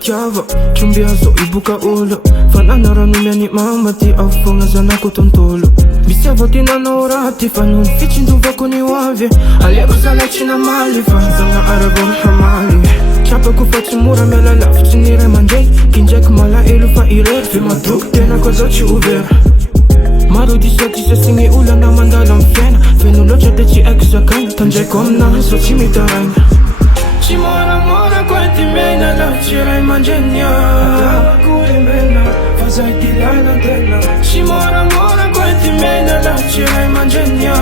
tiava Chumbi azo ibuka ulo Fanana ranumia ni mama ti afonga zanako tontolo Bisavo tinana orati Fanon fichin duvako ni wavye Aliako sana china mali Fanzanga aragon hamali Chapa kufati mura mela laf Chinire manjay Kinjek mala ilu fa irer Fima duk tena kozo chi uver Maro diseti se singi ula na mandalam fena Fenu locha te chi eksa kain Tanje kom na so chi mitarang Chi moramora kwanti mena la Chirai manjenya Atawa kuimbena Fazai tilana tena Chi moramora kwanti mena la Chirai manjenya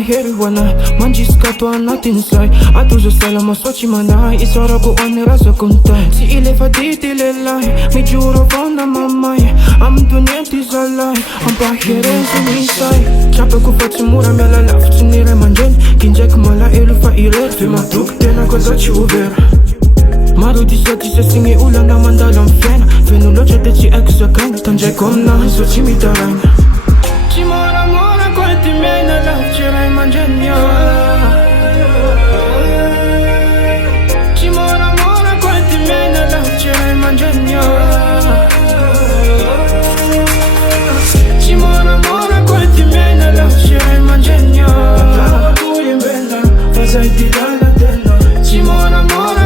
Heri wana manjiska to natin sai Atuzo sala masochi manai Isara ko ane rasa kuntai Si ile fatiti lelai Mi juro fona mamai Am dunyenti zalai Am pahiren sumisai Chapa ku fati mura mela laf Chinire manjen Kinjek mala ilu fa irer Fima tuk tena koza chi uver Maro diseti se singi ula na mandalam fena Fenu locha te chi eksa kain Tanje kom na so chi mitarang Chi mora mora kwanti mena laf Chirai manjenya Chi mora mora kwanti mena laf Chirai manjenya Chi mora mora kwanti mena laf Chirai manjenya Atawa kuimbena Fazai tilana tena Chi mora mora